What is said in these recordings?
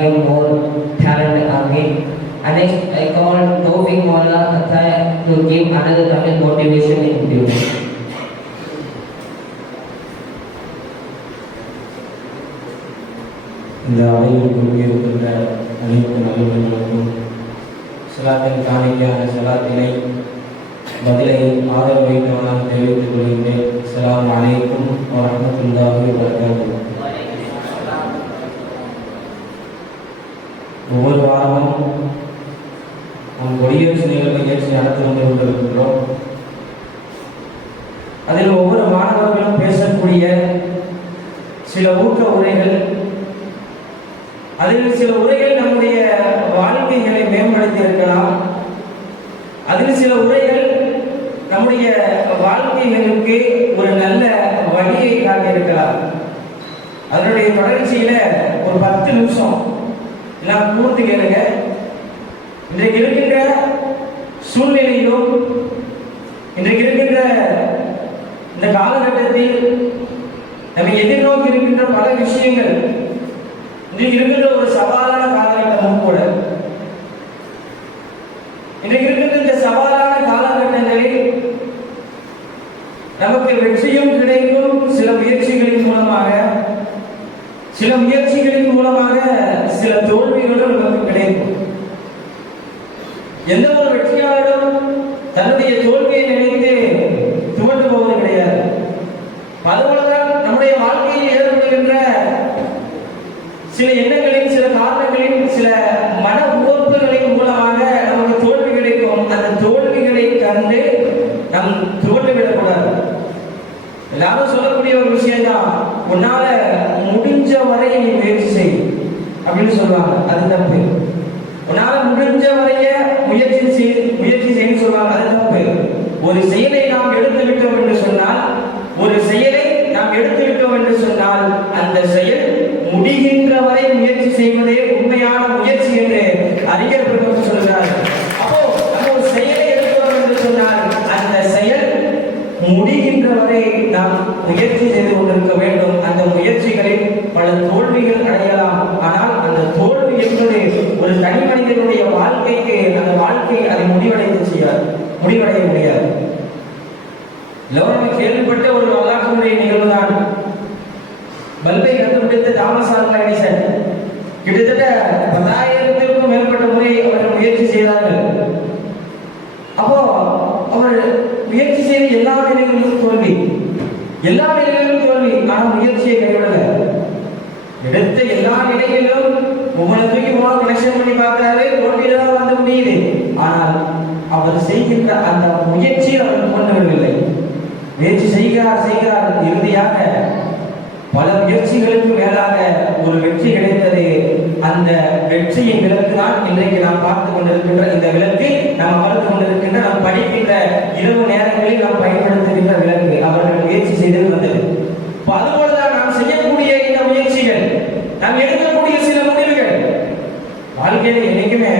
give more talent again. And next, I call Tawfiq Maulana Athai to give another Tamil motivation interview. இந்த அவையில் கூறியிருக்கின்ற அனைத்து நல்லவர்களுக்கும் சலாத்தின் காணிக்கையான சலாத்தினை பதிலை ஆதரவு வைத்தவனாக தெரிவித்துக் கொள்கின்றேன். அஸ்ஸலாமு அலைக்கும் வரஹ்மத்துல்லாஹி வபரகாத்துஹு. ஒவ்வொரு வாரமும் நாம் கொடியேற்று நிகழ்ச்சி நடத்தி கொண்டிருக்கின்றோம். அதில் ஒவ்வொரு மாணவர்களும் பேசக்கூடிய சில ஊக்க உரைகள், அதில் சில உரைகள் நம்முடைய வாழ்க்கைகளை மேம்படுத்தி இருக்கலாம். அதில் சில உரைகள் நம்முடைய வாழ்க்கைகளுக்கு ஒரு நல்ல வழியை காட்டியிருக்கலாம். அதனுடைய தொடர்ச்சியில ஒரு 10 நிமிஷம் எல்லாம் கூர்ந்து கேளுங்க. இன்றைக்கு இருக்கின்ற சூழ்நிலையிலும் இன்றைக்கு இருக்கின்ற இந்த காலகட்டத்தில் நம்ம எதிர்நோக்கி இருக்கின்ற பல விஷயங்கள், இன்றைக்கு இருக்கின்ற ஒரு சவாலான காலகட்டமும் கூட. இன்றைக்கு இருக்கின்ற இந்த சவாலான காலகட்டங்களில் நமக்கு வெற்றியும் கிடைக்கும். சில முயற்சிகளின் மூலமாக சில தோல்விகளும் நமக்கு கிடைக்கும். எந்த ஒரு வெற்றியாளரும் தன்னுடைய தோல்வியை நினைத்து துவண்டு போவது கிடையாது. அதுபோலதான் நம்முடைய வாழ்க்கையில் ஏற்படுகின்ற சில எண்ணங்களின், சில காரணங்களின், சில மன உணர்வுகளின் மூலமாக நமக்கு தோல்வி கிடைக்கும். அந்த தோல்விகளை கண்டு நம் துவண்டு விடக்கூடாது. எல்லாரும் சொல்லக்கூடிய ஒரு விஷயம் தான், உன்னால முடிஞ்ச வரை நீ முயற்சி செய் அப்படின்னு சொல்லுவாங்க. அது தப்பு. உன்னால முடிஞ்ச வரைய முயற்சி செய்யன்னு சொல்லுவாங்க. அது தப்பு. ஒரு செயலை நாம் எடுத்து விட்டோம் என்று சொன்னால் அந்த செயல் முடிகின்ற வரை முயற்சி செய்வதே உண்மையான முயற்சி என்று அறிஞர் பெருமக்கள் சொல்கிறார்கள். அப்போ நம்ம ஒரு செயலை எடுக்கிறோம் என்று சொன்னால் அந்த செயல் முடிகின்ற வரை நாம் முயற்சி செய்து கொண்டிருக்க வேண்டும். அந்த முயற்சிகளில் பல தோல்விகள் அடையலாம். ஆனால் அந்த தோல்வி என்பது ஒரு தனி மனிதனுடைய வாழ்க்கைக்கு, அந்த வாழ்க்கை அதை முடிவடைய முடியாது. எல்லோரும் கேள்விப்பட்ட ஒரு வரலாற்றுடைய நிகழ்வுதான் பல்பை கண்டுபிடித்த தாமஸ் ஆல்வா எடிசன். கிட்டத்தட்ட 10,000க்கும் மேற்பட்ட முறை அவர்கள் முயற்சி செய்தார்கள். அப்போ அவர் முயற்சி செய்த எல்லா நிலைகளிலும் தோல்வி. ஆனால் முயற்சியை கைவிடல. எடுத்த எல்லா நிலைகளிலும் ஒவ்வொரு தூக்கி கனெக்ஷன் பண்ணி பார்க்கிறாரு, தோல்வியில்தான் வந்து முடியுது. ஆனால் அவர் செய்கின்ற அந்த முயற்சியில் அவர் கொண்டு வரவில்லை. முயற்சி செய்கிறார். இறுதியாக பல முயற்சிகளுக்கு மேலாக ஒரு வெற்றி கிடைத்தது. அந்த வெற்றியின் விளக்கு தான் இன்றைக்கு நாம் பார்த்து கொண்டிருக்கின்ற இந்த விளக்கு, நாம் அமர்ந்து கொண்டிருக்கின்ற, நாம் படிக்கின்ற இரவு நேரங்களில் நாம் பயன்படுத்துகின்ற விளக்கு. அவர்கள் முயற்சி செய்து வந்தது. அதுபோலதான் நாம் செய்யக்கூடிய இந்த முயற்சிகள், நாம் எடுக்கக்கூடிய சில முடிவுகள், வாழ்க்கையில் என்னைக்குமே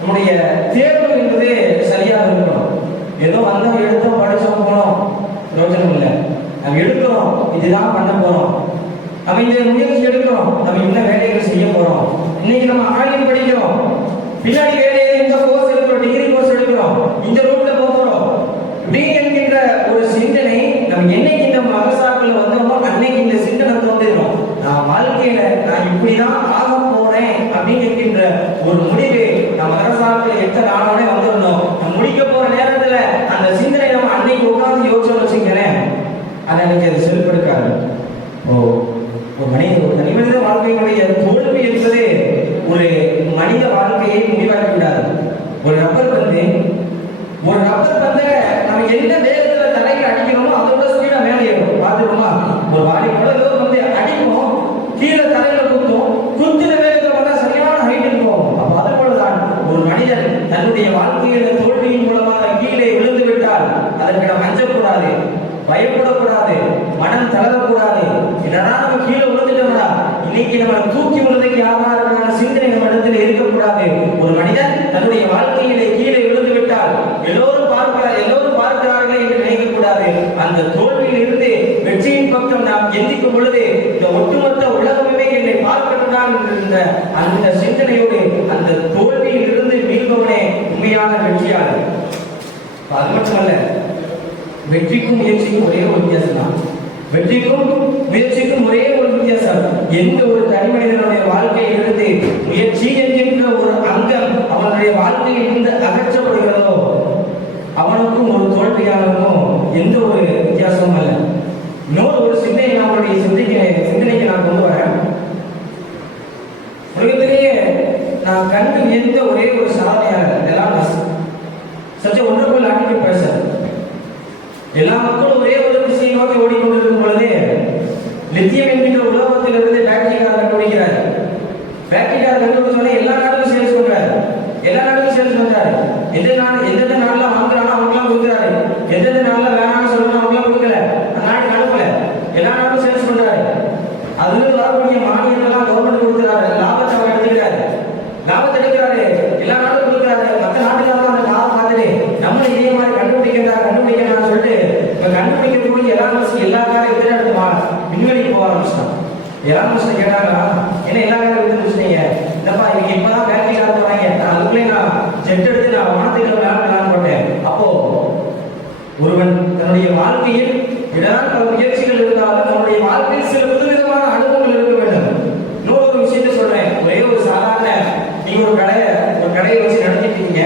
நம்முடைய தேர்வு என்பது சரியாக இருக்கணும். ஏதோ வந்தோம், எடுத்தோம், படிச்சோம், போனோம், யோசனை இல்லை. நம்ம எடுக்கிறோம், இதுதான் பண்ண போறோம், நம்ம இந்த முயற்சி எடுக்கிறோம், நம்ம என்ன வேலைகள் செய்ய போறோம். இன்னைக்கு நம்ம ஆன்லைன் படிக்கிறோம், பின்னாடி வேலையை இந்த கோர்ஸ் எடுக்கிறோம், டிகிரி கோர்ஸ் எடுக்கிறோம், இந்த ரூட்ல போகிறோம். இப்படி என்கின்ற ஒரு சிந்தனை நம்ம என்னைக்கு இந்த மகசாக்கள் வந்தோமோ அன்னைக்கு இந்த சிந்தனை தோன்றிடும். நான் வாழ்க்கையில நான் இப்படிதான் ஆக போறேன் அப்படின்னு என்கின்ற ஒரு முடிவு நம்ம மகசாக்கள் எத்தனை ஆனோடனே வந்துடணும். நம்ம முடிக்க போற நேரத்துல அந்த சிந்தனை நம்ம அன்னைக்கு உட்கார்ந்து யோசிச்சு வச்சுக்கிறேன், அதை எனக்கு அது செல்படுக்காது. ஒரு தனி மனித வாழ்க்கையினுடைய தோல்வி என்பது ஒரு மனித வாழ்க்கையை முடிவாக்கி விடாது. ஒரு ரப்பர் பந்தை நம்ம எந்த வேகத்துல தலைக்கு அடிக்கிறோமோ அதோட ஸ்பீடா மேலே ஏறும். பார்த்துக்கோமா, ஒரு வாலிபால் ஏதோ வந்து அடிப்போம், கீழே தலையில குத்தின வேகத்துல வந்தா சரியான ஹைட்டுக்கு போகும். அப்ப அது போலதான் ஒரு மனிதன் தன்னுடைய வாழ்க்கையில தோல்வியின் மூலமாக கீழே விழுந்து விட்டால் அதற்கு நாம் அஞ்சக்கூடாது, பயப்படக்கூடாது, மனம் தளரக்கூடாது. என்னடா நம்ம கீழே விழுந்துட்டோம்டா, இன்னைக்கு நம்ம தூக்கி விழுறதுக்கு யாரா இருக்கிற சிந்தனை நம்ம இடத்துல இருக்கக்கூடாது. ஒரு என்ற அந்த சிந்தனையோடு அந்த தோல்வியில் இருந்து மீள்பவனே உண்மையான வெற்றியாளர். அது மட்டுமல்ல, வெற்றிக்கும் முயற்சிக்கும் ஒரே ஒரு வித்தியாசம் தான். வெற்றிக்கும் முயற்சிக்கும் ஒரே ஒரு வித்தியாசம். எந்த ஒரு தனி மனிதனுடைய வாழ்க்கையில் இருந்து முயற்சி என்கின்ற ஒரு அங்கம் அவனுடைய வாழ்க்கையில் இருந்து அகற்றப்படுகிறதோ அவனுக்கும் ஒரு தோல்வியாளருக்கும் எந்த ஒரு வித்தியாசமும் அல்ல. இன்னொரு ஒரு சிந்தனை அவனுடைய சிந்தனைக்கு நான் கொண்டு வரேன். உலகத்திலேயே நான் கண்டு எந்த ஒரே ஒரு சாதனையாளர் எல்லாம் சற்று ஒன்றுக்குள் அடங்கி பேச எல்லா மக்களும் ஒரே ஒரு திசையை நோக்கி ஓடிக்கொண்டிருக்கும் பொழுது லித்தியம் என்கின்ற உலோகத்திலிருந்து பேட்டரிக்கார கண்டுபிடிக்கிறார். பேட்டரிக்கார கண்டுபிடிச்சோடனே எல்லா நாடுகளும் சேல்ஸ் பண்றாரு. எல்லா நாடுகளும் சேல்ஸ் பண்றாரு. எந்தெந்த நாடுல வாங்குறானோ அவங்களாம் கொடுக்குறாரு. எந்தெந்த நாடுல வேணாம்னு சொல்லணும் அவங்களாம் கொடுக்கல. அந்த நாடு அனுப்பல. எல்லா நாடும் சேல்ஸ் பண்றாரு. அதுல வரக்கூடிய மானியங்கள்லாம் கவர்மெண்ட் கொடுக்குறாரு. லாபத்தை அவர் எடுத்துக்கிறாரு. லாபத்தை எடுக்கிறாரு. எல்லா நாடும் கொடுக்குறாரு. மற்ற நாட்டுக்காரங்க அந்த லாபம் பார்த்துட்டு நம்மளும் இதே மாதிரி கண்டுபிடிக்கிறான்னு சொல்லிட்டு இப்ப கண்டுபிடிக்கக்கூடிய எல்லா காரையும் எடுத்து விண்வெளிக்கு போக ஆரம்பிச்சிட்டான். எல்லாரும் கேட்டாங்க, என்ன எல்லா காரையும் எடுத்து முடிச்சிட்டீங்க? இல்லப்பா இவங்க இப்பதான் பேட்டரி கார் போறாங்க, அதுக்குள்ளே நான் ஜெட் எடுத்து நான் வானத்துக்கு விளையாடலான்னு போட்டேன். அப்போ ஒருவன் தன்னுடைய வாழ்க்கையில் இடம் பல முயற்சிகள் இருந்தாலும் தன்னுடைய வாழ்க்கையில் சில புதுவிதமான அனுபவங்கள் இருக்க வேண்டும். இன்னொரு ஒரு விஷயத்த சொல்றேன். ஒரே ஒரு சாதாரண நீங்க ஒரு கடையை வச்சு நடத்திட்டு இருக்கீங்க.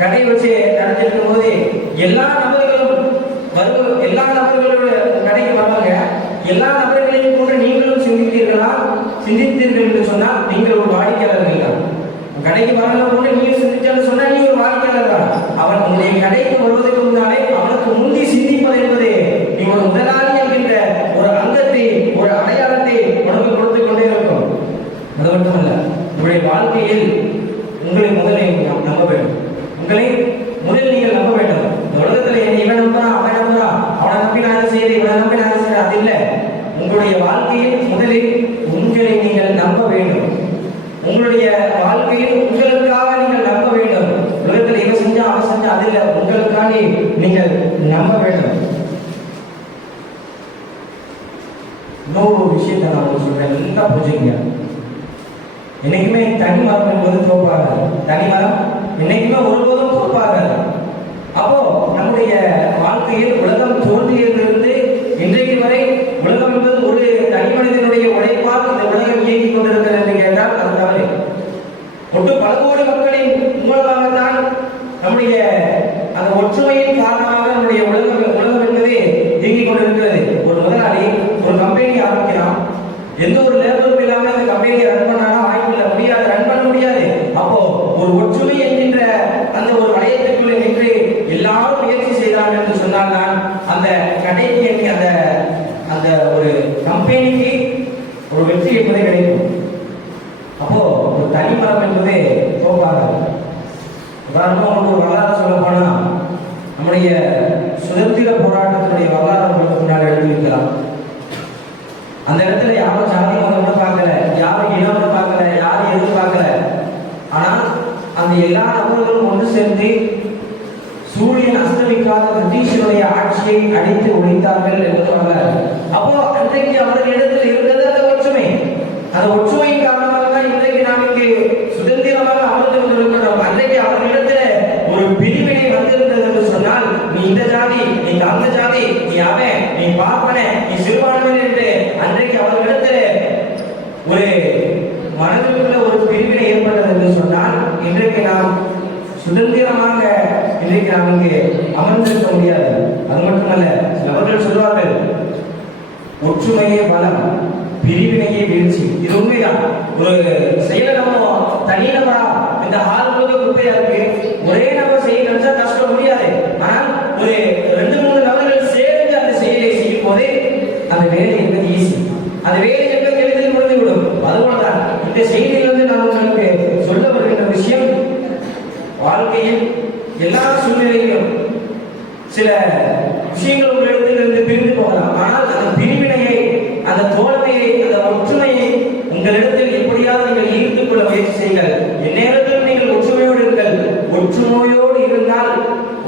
கடையை வச்சு நடத்திட்டு இருக்கும் போது எல்லா நபர்களும் கடைக்கு வருவாங்க. எல்லா நபர்களையும் கூட நீங்களும் சிந்தித்தீர்கள் என்று சொன்னால் நீங்கள் ஒரு வாடிக்கையாளர்கள் தான். கடைக்கு வரல கூட நீங்க சிந்திச்சாலும் சொன்னா நீ ஒரு வாடிக்கையாளர் தான். அவன் உங்களுடைய கடைக்கு வருவதற்கு முன்னாலே அவனுக்கு முந்தி சிந்திப்பது என்பது நீ ஒரு முதலாளி என்கின்ற ஒரு அங்கத்தை ஒரு அடையாளத்தை உனக்கு கொடுத்துக் கொண்டே இருக்கும். அது மட்டுமல்ல, உங்களுடைய வாழ்க்கையில் உங்களை முதலில் நம்ப வேண்டும். உங்களை முதலில் நீங்கள் நம்ப வேண்டும். இந்த உலகத்துல இவன் நம்புறான் அவன் நம்புறான், அவனை நம்பி நான் செய்யறேன் இவனை நம்பி நான் செய்யறேன், அது இல்லை. உங்களுடைய வாழ்க்கையில் முதலில் உங்களை நீங்கள் நம்ப வேண்டும். உங்களுடைய வாழ்க்கையில் உங்களுக்காக நீங்கள் நம்ப வேண்டும். உலகத்தில் இவன் செஞ்சா அவன் செஞ்சா அது இல்லை, உங்களுக்காக நீங்கள் நம்ப வேண்டும். இன்னொரு விஷயத்தை நான் சொல்றேன், நல்லா புரிஞ்சுங்க. என்னைக்குமே தனி மரம் என்பது தோப்பாகாது. தனி மரம் என்னைக்குமே ஒருபோதும் தோப்பாகாது. அப்போ நம்முடைய வாழ்க்கையில் உலகம் தோன்றியதிலிருந்து இன்றைக்கு வரை உலகம் என்பது ஒரு தனி மனிதனுடைய உழைப்பால் இந்த உலகம் இயங்கிக் கொண்டிருக்கிறது என்று கேட்டால் அது தவறு. ஒட்டு பல கோடி மக்களின் மூலமாகத்தான் நம்முடைய அந்த ஒற்றுமையின் காரணமாக நம்முடைய உலகம் என்பது இயங்கிக் கொண்டிருக்கிறது. ஒரு முதலாளி ஒரு கம்பெனி ஆரம்பிக்கிறான். எந்த ஒரு லேபரும் இல்லாம அந்த கம்பெனியை ரன் பண்ணாலும் வாய்ப்பு இல்லை, முடியாது, ரன் பண்ண முடியாது. அப்போ ஒரு ஒற்றுமை என்கின்ற அந்த ஒரு வளையத்திற்குள்ளே நின்று எல்லாரும் முயற்சி செய்தார்கள் என்று சொன்னால்தான் அந்த கடைக்கு அந்த ஒரு கம்பெனிக்கு ஒரு வெற்றி என்பதை கிடைக்கும். அப்போ ஒரு தனிமரம் என்பது தோப்பாகாது. உதாரணமா ஒரு வரலாறு சொல்ல போனா நம்முடைய சுதந்திர போராட்டத்தினுடைய வரலாறு உங்களுக்கு முன்னாடி எடுத்து வைக்கலாம். அந்த இடத்துல யாரும் ஜாதி மதம்னு பார்க்கல, யாரும் இனம்னு பார்க்கல, யாரும் எதுவும் பார்க்கல. ஆனா அந்த எல்லா நபர்களும் ஒன்று சேர்ந்து சூரியன் அஸ்தமிக்காத பிரிட்டிஷனுடைய ஆட்சியை அடித்து ஒழித்தார்கள் என்பது வரலாறு. அப்போ அன்றைக்கு அவர்களிடத்தில் இருந்தது அந்த ஒற்றுமை. அந்த ஒற்றுமையின் காரணமாக தான் இன்றைக்கு நாம் இங்கு சுதந்திரமாக அமர்ந்து கொண்டிருக்கிறோம். அன்றைக்கு அவர்களிடத்துல ஒரு பிரிவினை வந்திருந்தது என்று சொன்னால், நீ இந்த ஜாதி, நீ அந்த ஜாதி, நீ அவன், நீ பார்ப்பன, நீ சிறுபான்மையினர் என்று அன்றைக்கு அவர்களிடத்துல ஒரு மனதிற்குள்ள ஒரு பிரிவினை ஏற்பட்டது என்று சொன்னால், இன்றைக்கு நாம் சுதந்திரமாக இன்றைக்கு நாம் இங்கு அமர்ந்திருக்க முடியாது. அது மட்டுமல்ல, சிலவர்கள் சொல்வார்கள் ஒற்றுமையே பலம், பிரிவினையே வீழ்ச்சி. இது உண்மைதான். ஒரு செயலை நம்ம தனிநபரா இந்த ஹால் முழுக்க குப்பையா இருக்கு, ஒரே நபர் செய்ய நினைச்சா கஷ்டம் முடியாது. ஆனால் ஒரு 2-3 நபர்கள் சேர்ந்து அந்த செயலை செய்யும் போது அந்த வேலை என்பது ஈஸி, அந்த வேலை என்பது எளிதில் முடிந்துவிடும். அதுபோலதான் இந்த செய்தியிலிருந்து நான் உங்களுக்கு சொல்ல வருகின்ற விஷயம், வாழ்க்கையில் எல்லா சூழ்நிலையிலும் சில விஷயங்கள் உங்களிடத்திலிருந்து பிரிந்து போகலாம். ஆனால் அந்த பிரிவினையை, அந்த தோல்வியை, அந்த ஒற்றுமையை உங்களிடத்தில் எப்படியாவது நீங்கள் ஈர்த்துக் கொள்ள முயற்சி செய்யுங்கள். எந்நேரத்திலும் நீங்கள் ஒற்றுமையோடு இருங்கள். ஒற்றுமையோடு இருந்தால்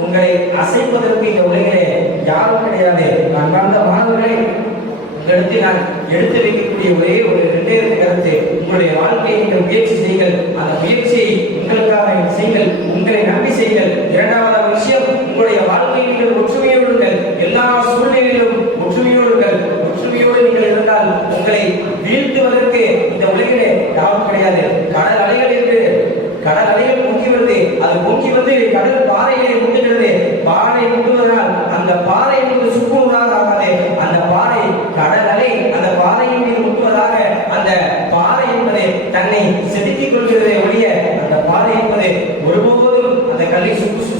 உங்களை அசைப்பதற்கு இந்த உலகிலே யாரும் கிடையாது. அன்பார்ந்த மாணவர்களே, உங்களிடத்தில் நான் எடுத்து வைக்கக்கூடிய ஒரே ஒரு 2 கருத்து, உங்களுடைய வாழ்க்கையை நீங்கள் முயற்சி செய்யுங்கள். அந்த முயற்சியை உங்களுக்காக செய்யுங்கள், உங்களை நம்பி செய்யுங்கள். இரண்டாவது விஷயம், உங்களுடைய வாழ்க்கையில் நீங்கள் ஒற்றுமையோடு இருங்கள். எல்லா சூழ்நிலையிலும் ஒற்றுமையோடு இருங்கள். ஒற்றுமையோடு நீங்கள் இருந்தால் உங்களை வீழ்த்துவதற்கு இந்த உலகிலே யாரும் கிடையாது. கடல் அலைகள் என்று கடல் அலைகள் பொங்கி வருது, அது பொங்கி வந்து கடல் பாறையிலே முட்டுகிறது. பாறை முட்டுவதனால் அந்த பாறை என்பது சுக்குநூறாக ஆகாது. அந்த பாறை கடல் அலை அந்த பாறையின் மீது முட்டுவதாக அந்த பாறை என்பது தன்னை செதுக்கிக் கொள்கிறதே ஒழிய அந்த பாறை என்பது ஒருபோதும் அந்த கல்லை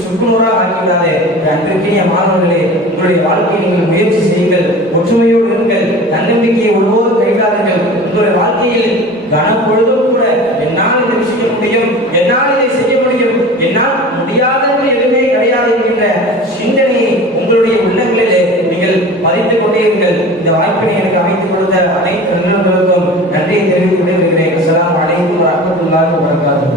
சுக்குநூறாக ஆக்கிவிடாது. அன்றைக்கிய மாணவர்களே, உங்களுடைய வாழ்க்கையை நீங்கள் முயற்சி செய்யுங்கள், ஒற்றுமையோடு இருங்கள், தன்னம்பிக்கையை ஒருபோதும் கைவிடாதீர்கள். உங்களுடைய வாழ்க்கையில் கனப்பொழுதும் கூட என்னால் இதை செய்ய முடியும், என்னால் இதை செய்ய முடியும், என்னால் முடியாதது எதுவுமே கிடையாது என்கின்ற சிந்தனையை உங்களுடைய உள்ளங்களிலே நீங்கள் பதித்துக் கொண்டே இருங்கள். இந்த வாய்ப்பினை எனக்கு அமைத்துக் கொடுத்த அனைத்து நண்பர்களுக்கும் நன்றியை தெரிவித்துக் கொண்டே இருக்கிறேன். அஸ்ஸலாமு அலைக்கும் வரஹ்மத்துல்லாஹி வபரகாத்துஹு.